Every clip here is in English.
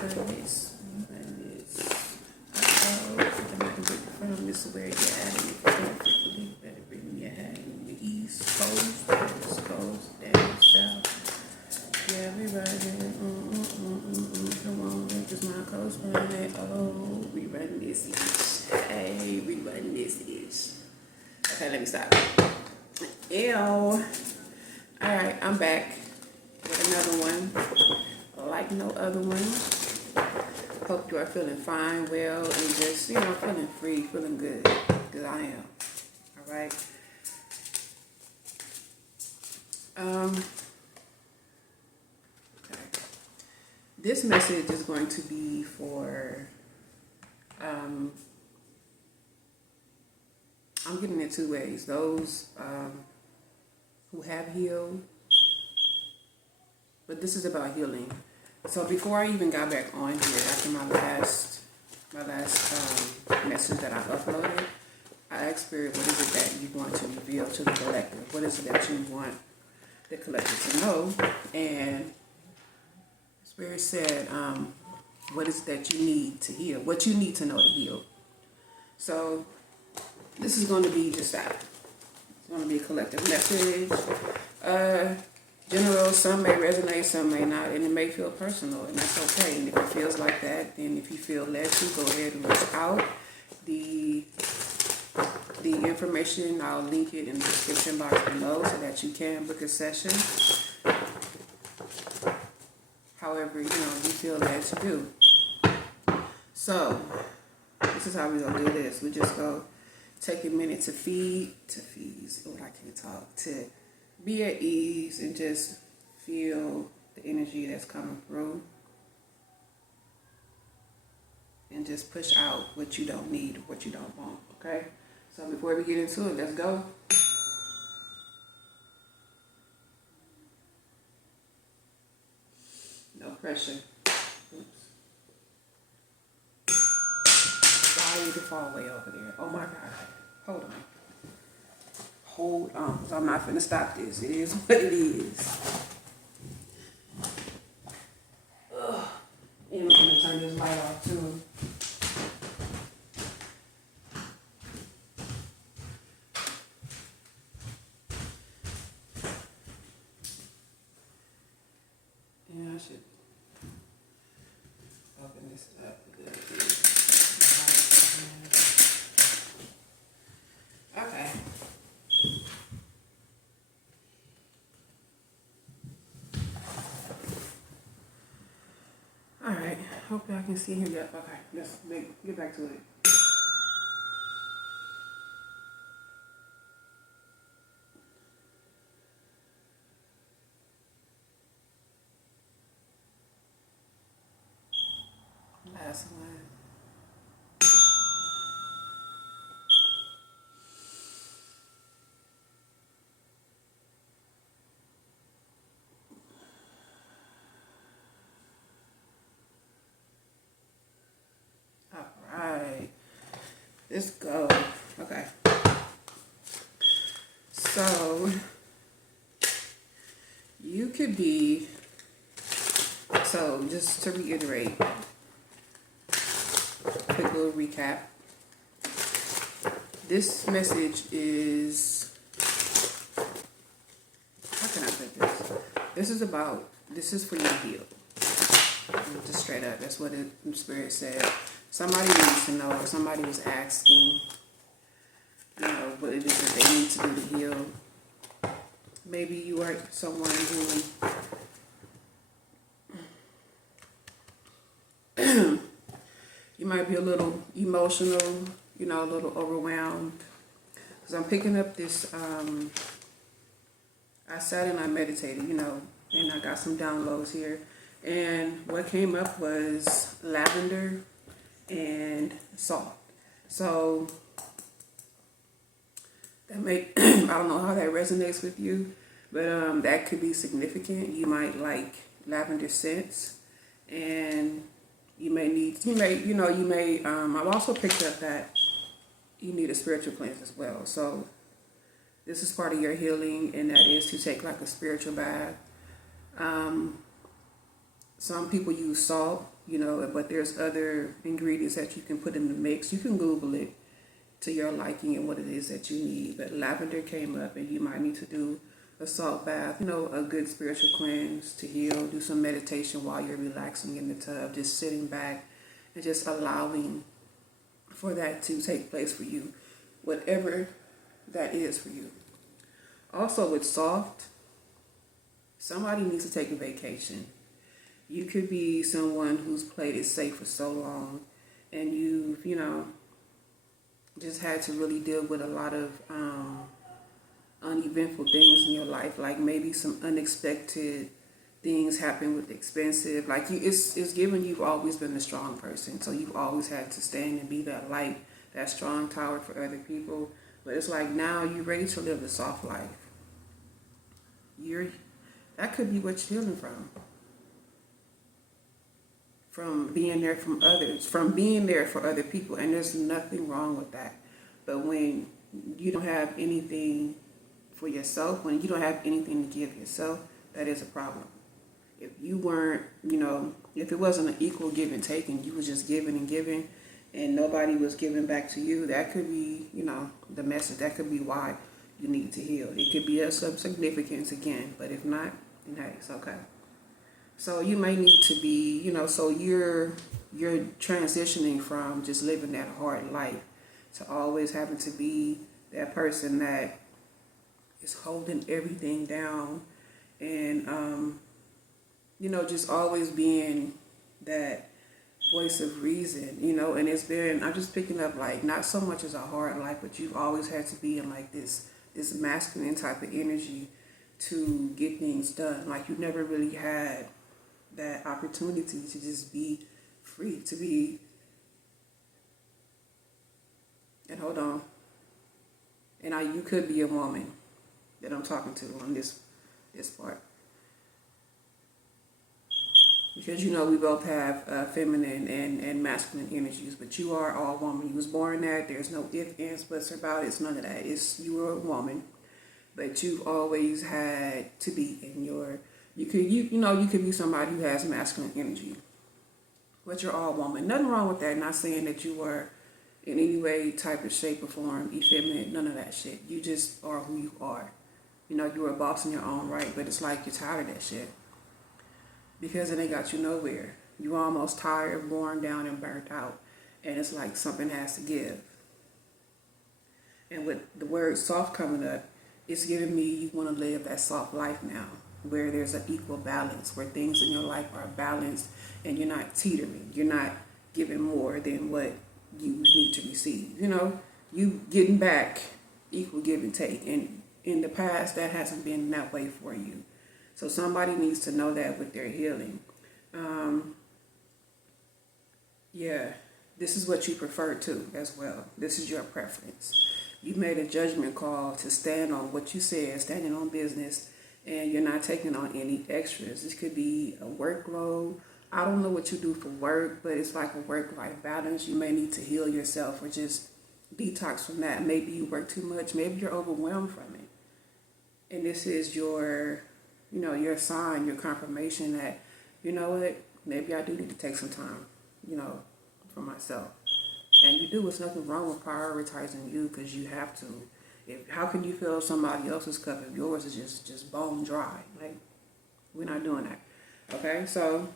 this. From this is where you're at, and you better bring your hand in the east coast, west coast, down south. Yeah, we riding. Come on, this is my coast running. Oh, we run this ish. Hey, we run this ish. Okay, let me stop. Ew. Alright, I'm back with another one. Like no other one. Hope you are feeling fine, well, and just, feeling free, feeling good. Because I am. Alright. Okay. This message is going to be for, I'm getting it two ways. Those who have healed, but this is about healing. So before I even got back on here, after my last message that I uploaded, I asked Spirit, what is it that you want to reveal to the collective? What is it that you want the collective to know? And Spirit said, what is it that you need to heal? What you need to know to heal. So this is going to be just that. It's going to be a collective message. General, some may resonate, some may not, and it may feel personal, and that's okay. And if it feels like that, then if you feel led to, go ahead and reach out. The information, I'll link it in the description box below so that you can book a session. However, you feel led to do. So, this is how we're going to do this. We just go take a minute to be at ease and just feel the energy that's coming through. And just push out what you don't need, what you don't want, okay? So before we get into it, let's go. No pressure. Oops. Sorry to fall way over there. Oh my God. Hold on, because I'm not finna stop this. It is what it is. Ugh. And I'm gonna turn this light off too. Yeah, I should open this up a little bit. Okay. Alright, hope y'all can see him. Yep, okay, let's get back to it. Last one. Let's go. Okay. So, you could be, so just to reiterate, quick little recap. This message is, how can I put this? This is for you to heal. Just straight up, that's what the Spirit said. Somebody needs to know, or somebody was asking, what it is that they need to do to heal. Maybe you are someone who you might be a little emotional, a little overwhelmed. Because I'm picking up this, I sat and I meditated, and I got some downloads here. And what came up was lavender and salt. So that I don't know how that resonates with you, but that could be significant. You might like lavender scents, and I've also picked up that you need a spiritual cleanse as well. So this is part of your healing, and that is to take like a spiritual bath. Some people use salt, you know, but there's other ingredients that you can put in the mix. You can Google it to your liking and what it is that you need. But lavender came up, and you might need to do a salt bath, you know, a good spiritual cleanse to heal. Do some meditation while you're relaxing in the tub, just sitting back and just allowing for that to take place for you, whatever that is for you. Also with soft, somebody needs to take a vacation. You could be someone who's played it safe for so long, and you've, you know, just had to really deal with a lot of uneventful things in your life, like maybe some unexpected things happen with expensive, like it's given you've always been a strong person, so you've always had to stand and be that light, that strong tower for other people. But it's like now you're ready to live the soft life. That could be what you're healing from being there from others, from being there for other people, and there's nothing wrong with that. But when you don't have anything for yourself, when you don't have anything to give yourself, that is a problem. If you weren't, you know, if it wasn't an equal give and take, and you was just giving and giving, and nobody was giving back to you, that could be, you know, the message. That could be why you need to heal. It could be of some significance again, but if not, then hey, it's okay. So you may need to be, you know, so you're transitioning from just living that hard life to always having to be that person that is holding everything down, and you know, just always being that voice of reason, you know. And it's been, I'm just picking up like not so much as a hard life, but you've always had to be in like this masculine type of energy to get things done. Like you never really had that opportunity to just be free, to be, and hold on, and you could be a woman that I'm talking to on this part, because you know we both have feminine and masculine energies, but you are all woman. You was born that. There's no ifs, ands, buts about it. It's none of that. It's you were a woman, but you've always had to be in your. You could be somebody who has masculine energy, but you're all woman. Nothing wrong with that. Not saying that you were in any way, type, or shape, or form effeminate. None of that shit. You just are who you are. You know, you're a boss in your own right, but it's like you're tired of that shit because it ain't got you nowhere. You're almost tired, worn down, and burnt out, and it's like something has to give. And with the word soft coming up, it's giving me you want to live that soft life now, where there's an equal balance, where things in your life are balanced and you're not teetering. You're not giving more than what you need to receive. You know, you getting back equal give and take. And in the past, that hasn't been that way for you. So somebody needs to know that with their healing. Yeah, this is what you prefer to as well. This is your preference. You made a judgment call to stand on what you said, standing on business, and you're not taking on any extras. This could be a workload. I don't know what you do for work, but it's like a work-life balance. You may need to heal yourself or just detox from that. Maybe you work too much. Maybe you're overwhelmed from it. And this is your, you know, your sign, your confirmation that, you know what, maybe I do need to take some time, you know, for myself. And you do. It's nothing wrong with prioritizing you, because you have to. How can you fill somebody else's cup if yours is just bone dry? Like, we're not doing that. Okay, so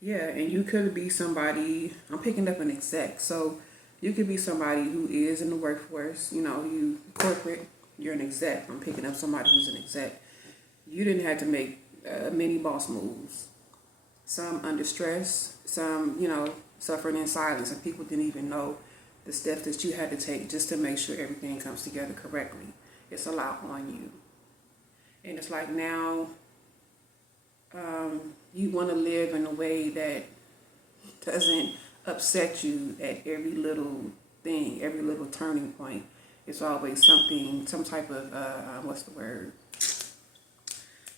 yeah, and you could be somebody. I'm picking up an exec, so you could be somebody who is in the workforce. You know, you corporate. You're an exec. I'm picking up somebody who's an exec. You didn't have to make many boss moves. Some under stress. Some, you know, suffering in silence, and people didn't even know the steps that you had to take just to make sure everything comes together correctly. It's a lot on you. And it's like now you want to live in a way that doesn't upset you at every little thing, every little turning point. It's always something, some type of,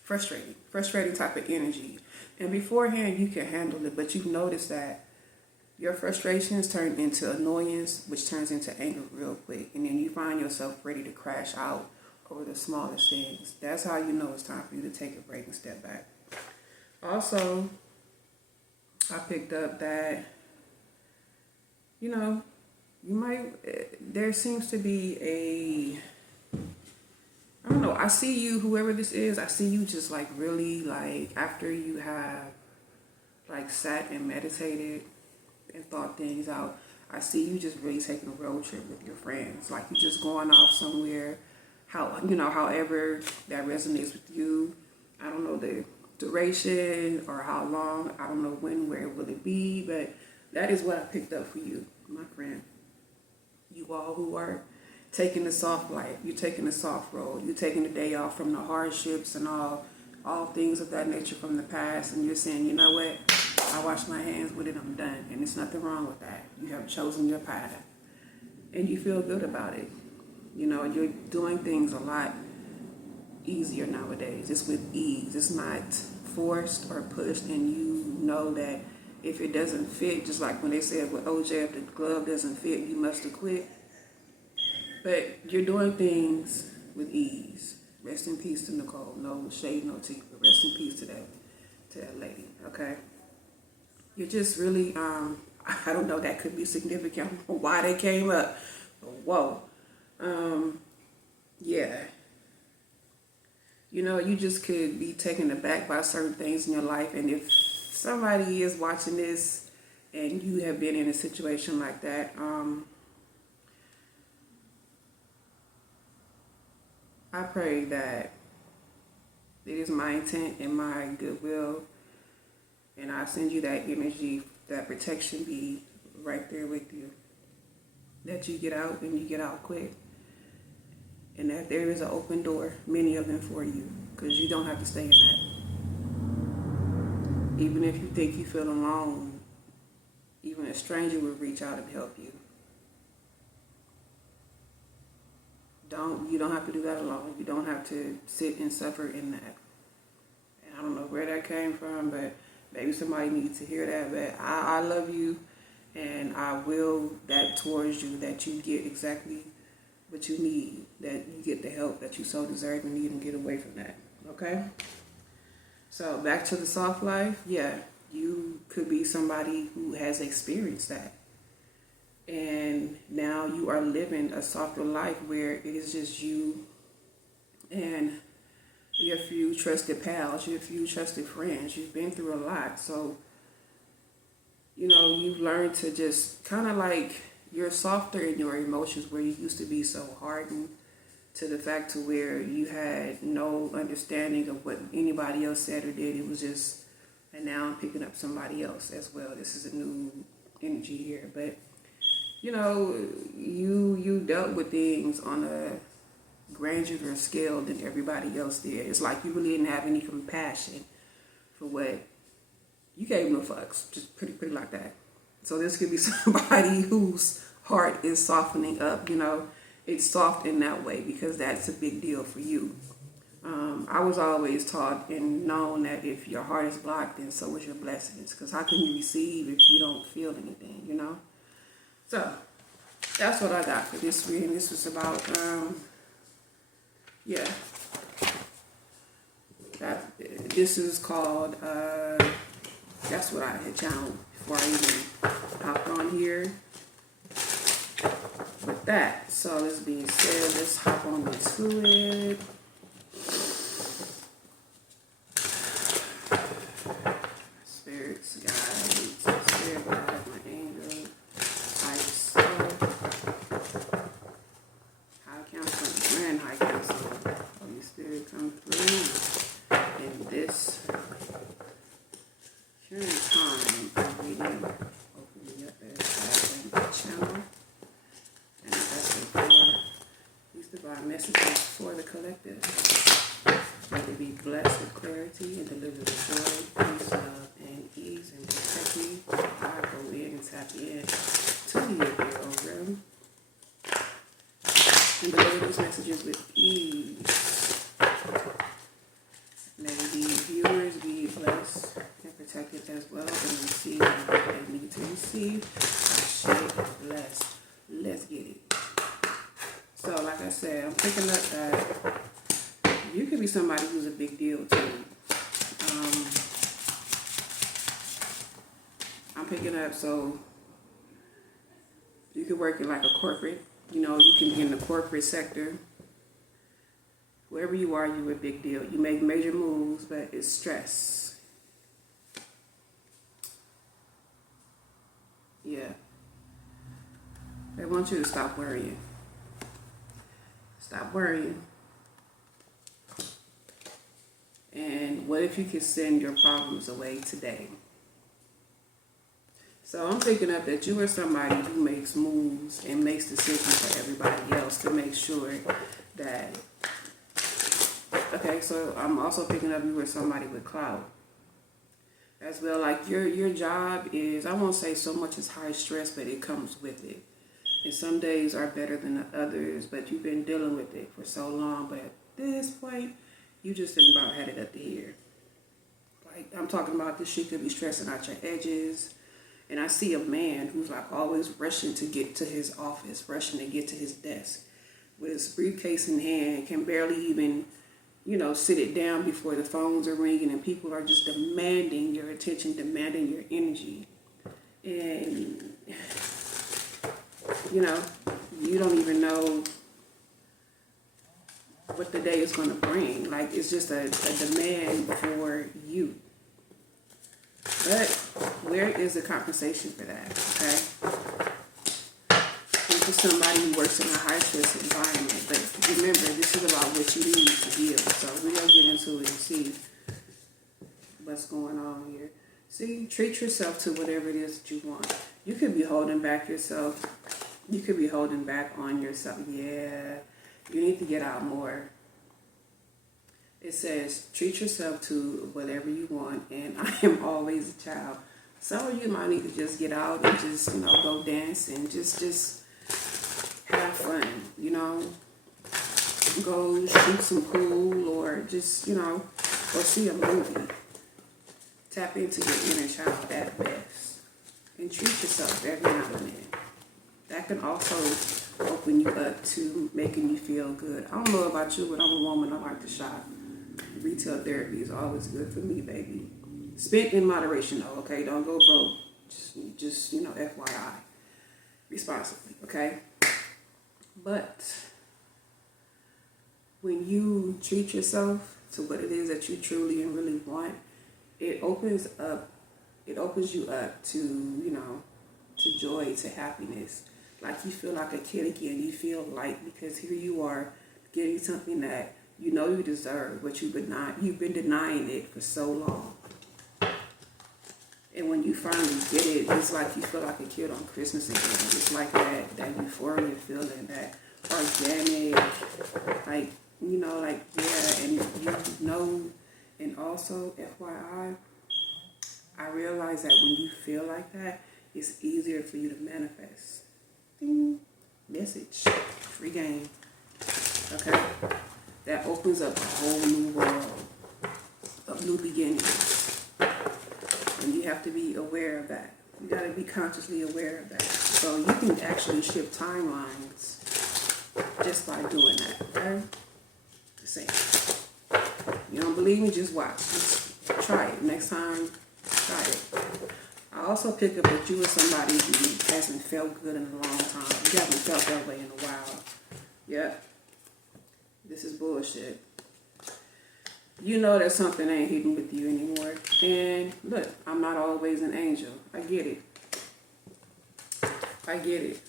frustrating type of energy. And beforehand you can handle it, but you've noticed that your frustrations turn into annoyance, which turns into anger real quick. And then you find yourself ready to crash out over the smallest things. That's how you know it's time for you to take a break and step back. Also, I picked up that, you know, there seems to be I don't know, I see you, whoever this is, I see you just like really like after you have like sat and meditated and thought things out, I see you just really taking a road trip with your friends. Like you just going off somewhere, however that resonates with you. I don't know the duration or how long, I don't know when, where will it be, but that is what I picked up for you, my friend. You all who are taking the soft life, you're taking the soft road, you're taking the day off from the hardships and all things of that nature from the past, and you're saying, you know what, I wash my hands with it, I'm done, and there's nothing wrong with that. You have chosen your path, and you feel good about it. You know, you're doing things a lot easier nowadays. It's with ease. It's not forced or pushed, and you know that if it doesn't fit, just like when they said with OJ, if the glove doesn't fit, you must have quit. But you're doing things with ease. Rest in peace to Nicole. No shade, no tea, but rest in peace to that lady, okay? You're just really, I don't know, that could be significant why they came up, but whoa. Yeah. You know, you just could be taken aback by certain things in your life, and if somebody is watching this and you have been in a situation like that, I pray that it is my intent and my goodwill, and I send you that energy, that protection be right there with you, that you get out and you get out quick, and that there is an open door, many of them for you, because you don't have to stay in that. Even if you think you feel alone, even a stranger will reach out and help you. You don't have to do that alone. You don't have to sit and suffer in that. And I don't know where that came from, but maybe somebody needs to hear that. But I love you, and I will that towards you, that you get exactly what you need, that you get the help that you so deserve and need, and get away from that. Okay? So back to the soft life. Yeah, you could be somebody who has experienced that. And now you are living a softer life where it is just you and your few trusted pals, your few trusted friends. You've been through a lot. So, you know, you've learned to just kind of like, you're softer in your emotions where you used to be so hardened to the fact to where you had no understanding of what anybody else said or did. It was just, and now I'm picking up somebody else as well. This is a new energy here. But you know, you dealt with things on a grander scale than everybody else did. It's like you really didn't have any compassion for what you gave no fucks, just pretty like that. So this could be somebody whose heart is softening up. You know, it's soft in that way because that's a big deal for you. I was always taught and known that if your heart is blocked, then so is your blessings. Because how can you receive if you don't feel anything? You know. So, that's what I got for this reading. This was about, this is called, that's what I had channeled before I even hopped on here with that. So, this being said, let's hop on into it. Spirits, guides, spirit guide, my angel. High Council, Holy Spirit come through in this sharing time of reading, opening up the channel, and asking for these divine messages for the collective. May they be blessed with clarity and delivered with joy, peace, love, and ease, and protect me. I go in and tap in to the ear realm and deliver these messages with ease. May the viewers be blessed and protected as well, and receive what they need to receive. I share blessed. Let's get it. So, like I said, I'm picking up that you could be somebody who's a big deal too. I'm picking up, so you could work in like a corporate, you know, you can be in the corporate sector. Wherever you are, you're a big deal. You make major moves, but it's stress. Yeah. They want you to stop worrying. Stop worrying. And what if you could send your problems away today? So I'm picking up that you are somebody who makes moves and makes decisions for everybody else to make sure that... Okay, so I'm also picking up you are somebody with clout as well. Like your job is, I won't say so much as high stress, but it comes with it. And some days are better than the others, but you've been dealing with it for so long. But at this point, you just about had it up to here. Like, I'm talking about this shit could be stressing out your edges. And I see a man who's like always rushing to get to his office, rushing to get to his desk with his briefcase in hand, can barely even, you know, sit it down before the phones are ringing and people are just demanding your attention, demanding your energy. And, you know, you don't even know what the day is going to bring. Like, it's just a demand for you. But where is the compensation for that, okay? This is somebody who works in a high-stress environment. But remember, this is about what you need to heal. So we're going to get into it and see what's going on here. See, treat yourself to whatever it is that you want. You could be holding back yourself. You could be holding back on yourself. Yeah, you need to get out more. It says, treat yourself to whatever you want, and I am always a child. Some of you might need to just get out and just, you know, go dance and just have fun, you know. Go shoot some pool or just, you know, or see a movie. Tap into your inner child at best. And treat yourself every now and then. That can also open you up to making you feel good. I don't know about you, but I'm a woman. I like to shop. Retail therapy is always good for me, baby. Spent in moderation, though, okay? Don't go broke. Just you know, FYI. Responsibly, okay? But when you treat yourself to what it is that you truly and really want, it opens you up to, you know, to joy, to happiness. Like you feel like a kid again. You feel light because here you are getting something that you know you deserve, but you've been denying it for so long. And when you finally get it, it's like you feel like a kid on Christmas again. It's like that euphoria feeling, that organic, like, you know, like, yeah, and you know, and also, FYI, I realize that when you feel like that, it's easier for you to manifest. Ding. Message. Free game. Okay? That opens up a whole new world of new beginnings. And you have to be aware of that. You got to be consciously aware of that. So you can actually shift timelines just by doing that, okay? The same. You don't believe me? Just watch. Just try it. Next time, try it. I also pick up that you are somebody who hasn't felt good in a long time. You haven't felt that way in a while. Yep. This is bullshit. You know that something ain't hitting with you anymore. And look, I'm not always an angel. I get it. I get it.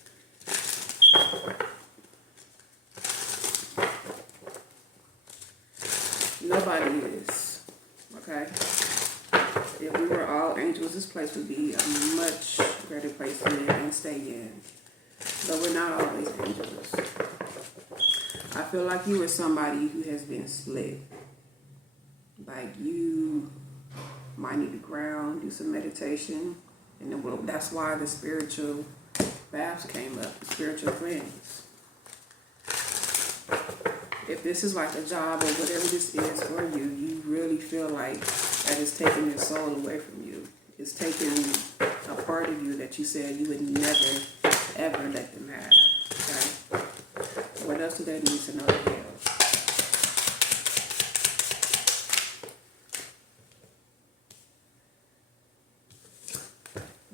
Nobody is. Okay? If we were all angels, this place would be a much better place to live and stay in. But we're not always angels. I feel like you are somebody who has been split. Like you might need to ground, do some meditation. And then, well, that's why the spiritual baths came up, the spiritual cleanse. If this is like a job or whatever this is for you, you really feel like that is taking your soul away from you. It's taking a part of you that you said you would never, ever let them have. Okay? What else do they need to know to heal?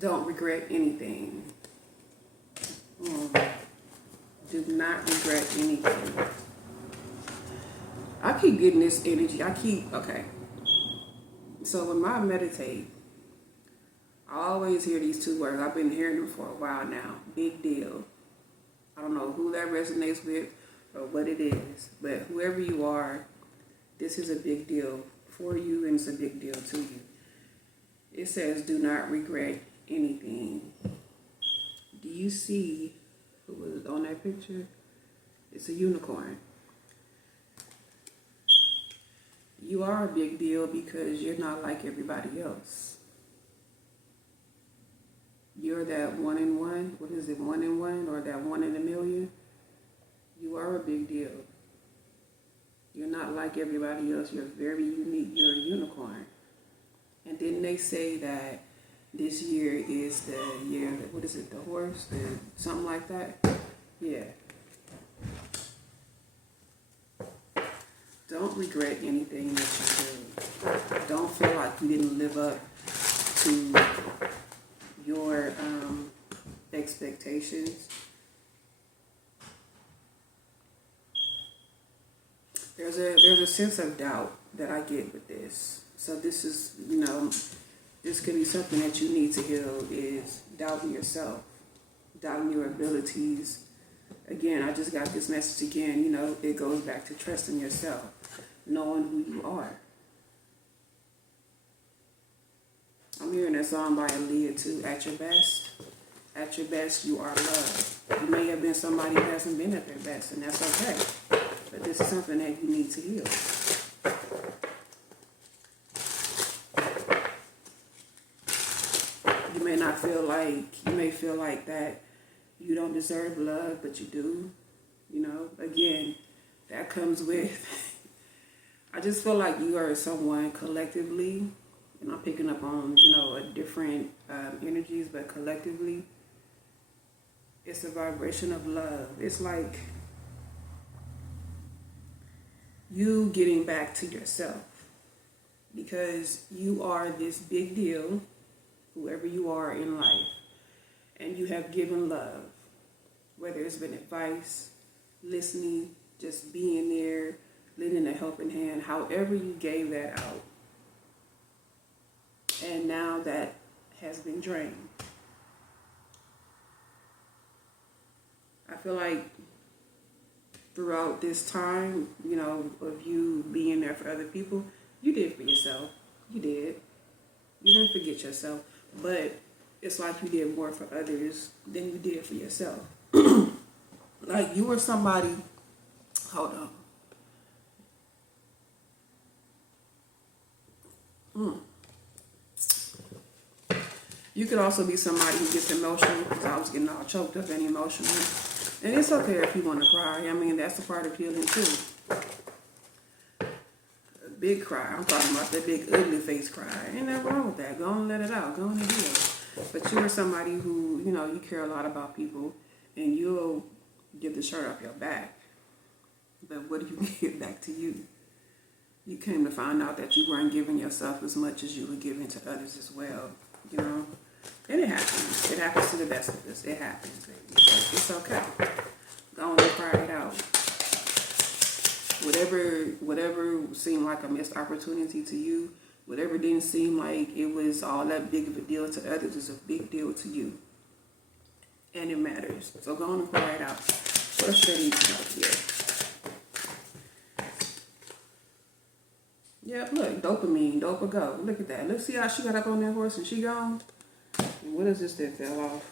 Don't regret anything. Do not regret anything. I keep getting this energy. Okay. So when I meditate, I always hear these two words. I've been hearing them for a while now. Big deal. I don't know who that resonates with or what it is, but whoever you are, this is a big deal for you and it's a big deal to you. It says, do not regret anything. Do you see who was on that picture? It's a unicorn. You are a big deal because you're not like everybody else. You're that one in one. What is it, 1 in 1 or that 1 in a million? You are a big deal. You're not like everybody else. You're very unique. You're a unicorn. And then they say that this year is the year, what is it, the horse? Something like that? Yeah. Don't regret anything that you do. Don't feel like you didn't live up to your expectations. There's a sense of doubt that I get with this. So this is, this could be something that you need to heal, is doubting yourself, doubting your abilities. Again, I just got this message again, it goes back to trusting yourself, knowing who you are. I'm hearing that song by ELLIOTT too, At Your Best. At your best, you are loved. You may have been somebody who hasn't been at their best, and that's okay. But this is something that you need to heal. You may feel like that you don't deserve love, but you do. Again, that comes with, I just feel like you are someone collectively, and I'm picking up on, different energies, but collectively, it's a vibration of love. It's like you getting back to yourself, because you are this big deal, whoever you are in life, and you have given love, whether it's been advice, listening, just being there, lending a helping hand, however you gave that out. And now that has been drained. I feel like throughout this time, of you being there for other people, you did for yourself. You did. You didn't forget yourself. But it's like you did more for others than you did for yourself. Like you were somebody, hold on. You could also be somebody who gets emotional, because I was getting all choked up and emotional. And it's okay if you want to cry. I mean, that's a part of healing too. A big cry. I'm talking about that big ugly face cry. Ain't nothing wrong with that. Go and let it out. Go and heal. But you are somebody who, you care a lot about people, and you'll give the shirt off your back. But what do you give back to you? You came to find out that you weren't giving yourself as much as you were giving to others as well. And it happens. It happens to the best of us. It happens, baby. But it's okay. Go on and cry it out. Whatever seemed like a missed opportunity to you, whatever didn't seem like it was all that big of a deal to others, is a big deal to you. And it matters. So go on and cry it out. What's that even up here? Yeah, look, dopamine, dopa-go. Look at that. Let's see how she got up on that horse and she gone. And what is this that fell off?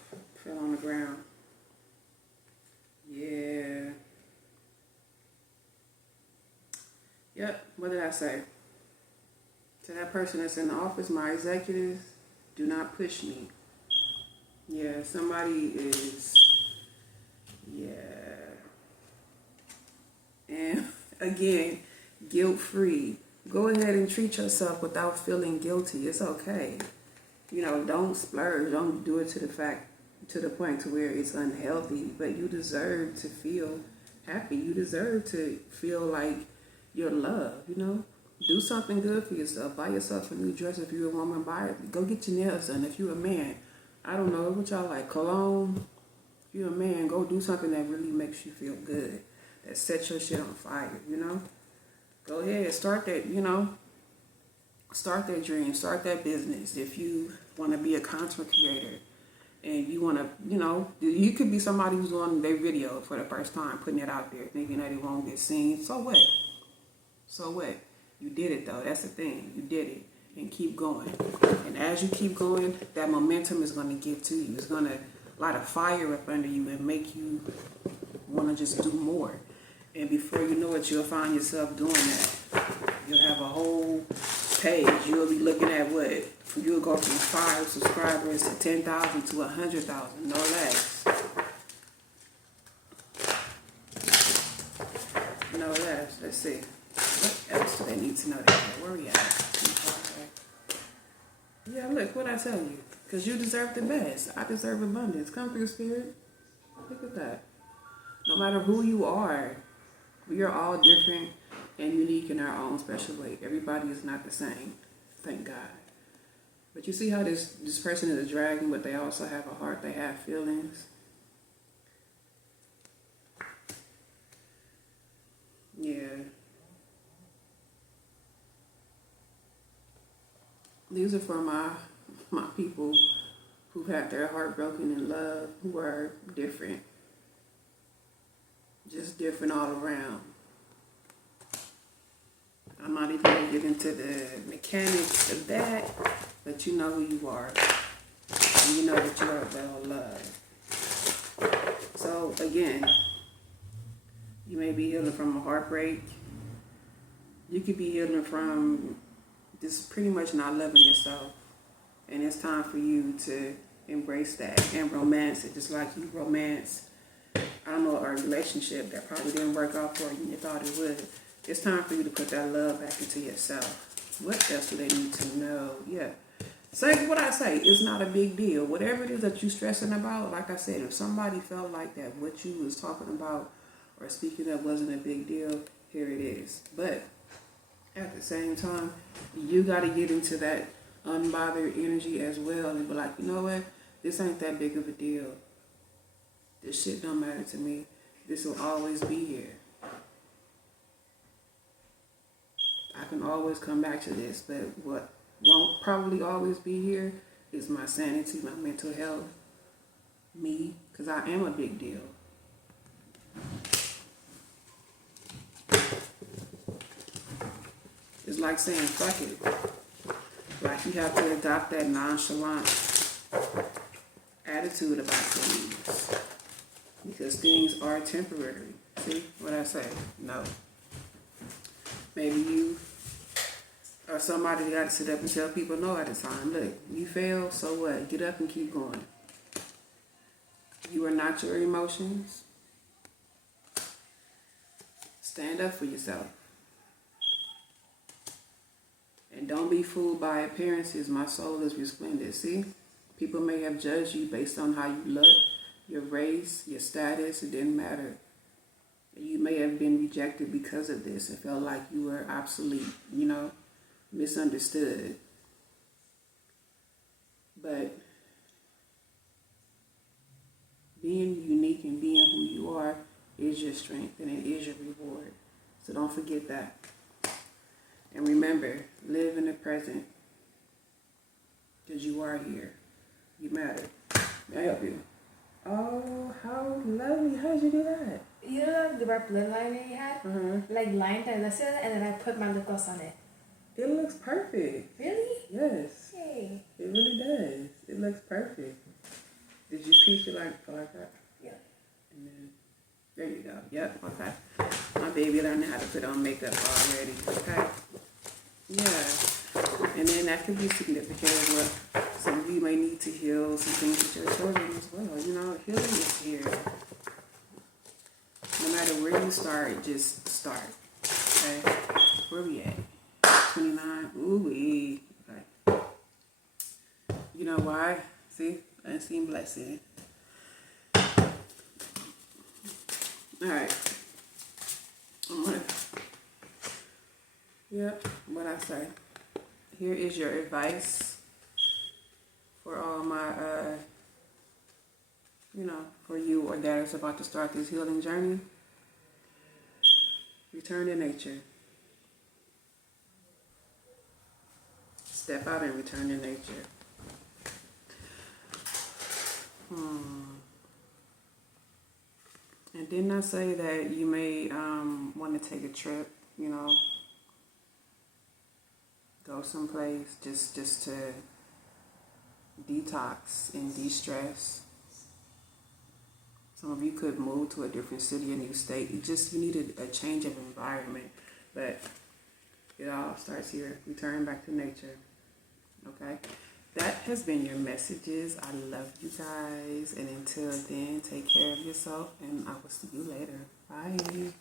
Fell on the ground. Yeah. Yep, what did I say? To that person that's in the office, my executives, do not push me. Yeah, somebody is, And again, guilt-free. Go ahead and treat yourself without feeling guilty. It's okay. Don't splurge. Don't do it to the point to where it's unhealthy. But you deserve to feel happy. You deserve to feel like you're loved. Do something good for yourself. Buy yourself a new dress if you're a woman. Go get your nails done. If you're a man, I don't know, what y'all like, cologne? If you're a man, go do something that really makes you feel good, that sets your shit on fire, you know? Go ahead, start that, you know, start that dream, start that business. If you want to be a content creator and you want to, you know, you could be somebody who's doing their video for the first time, putting it out there, thinking that it won't get seen. So what? So what? You did it though. That's the thing. You did it. And keep going. And as you keep going, that momentum is going to get to you. It's going to light a fire up under you and make you want to just do more. And before you know it, you'll find yourself doing that. You'll have a whole page. You'll be looking at what? You'll go from 5 subscribers to 10,000 to 100,000. No less. No less. Let's see. What else do they need to know? Where we at? Yeah, look, what I tell you. Because you deserve the best. I deserve abundance. Come through, Spirit. Look at that. No matter who you are, we are all different and unique in our own special way. Everybody is not the same. Thank God. But you see how this person is a dragon, but they also have a heart. They have feelings. Yeah. These are for my people who've had their heart broken in love, who are different. Just different all around. I'm not even going to get into the mechanics of that, but you know who you are. And you know that you are well loved. So, again, you may be healing from a heartbreak. You could be healing from just pretty much not loving yourself. And it's time for you to embrace that and romance it, just like you romance, I don't know, a relationship that probably didn't work out for you and you thought it would. It's time for you to put that love back into yourself. What else do they need to know? Yeah. Say what I say. It's not a big deal. Whatever it is that you're stressing about, like I said, if somebody felt like that what you was talking about or speaking of wasn't a big deal, here it is. But at the same time, you got to get into that unbothered energy as well and be like, you know what? This ain't that big of a deal. This shit don't matter to me. This will always be here. I can always come back to this, but what won't probably always be here is my sanity, my mental health, me, because I am a big deal. It's like saying, fuck it. Like you have to adopt that nonchalant attitude about things. Because things are temporary. See what I say? No. Maybe you or somebody that got to sit up and tell people no at a time. Look, you fail, so what? Get up and keep going. You are not your emotions. Stand up for yourself. And don't be fooled by appearances. My soul is resplendent. See? People may have judged you based on how you look, your race, your status. It didn't matter. You may have been rejected because of this. It felt like you were obsolete, you know, misunderstood. But being unique and being who you are is your strength and it is your reward. So don't forget that. And remember, live in the present because you are here. You matter. May I help you? Oh, how lovely. How did you do that? You know the red line that you had? Like line and then I put my lip gloss on it. It looks perfect. Really? Yes. Yay. It really does. It looks perfect. Did you crease it like that? Yeah. And then, there you go. Yep, okay. My baby learned how to put on makeup already. Okay. Yeah. And then that could be significant as well. Some of you may need to heal some things with your children as well. You know, healing is here. No matter where you start, just start. Okay? Where we at? 29. Ooh-wee. Okay. You know why? See? Unseen blessing. Alright. Yep, what I say. Here is your advice for all my you know, for you or that is about to start this healing journey, return to nature. Step out and return to nature. And didn't I say that you may want to take a trip, you know, go someplace just to detox and de-stress? Some of you could move to a different city, a new state. You needed a change of environment. But it all starts here. Return back to nature. Okay? That has been your messages. I love you guys. And until then, take care of yourself. And I will see you later. Bye.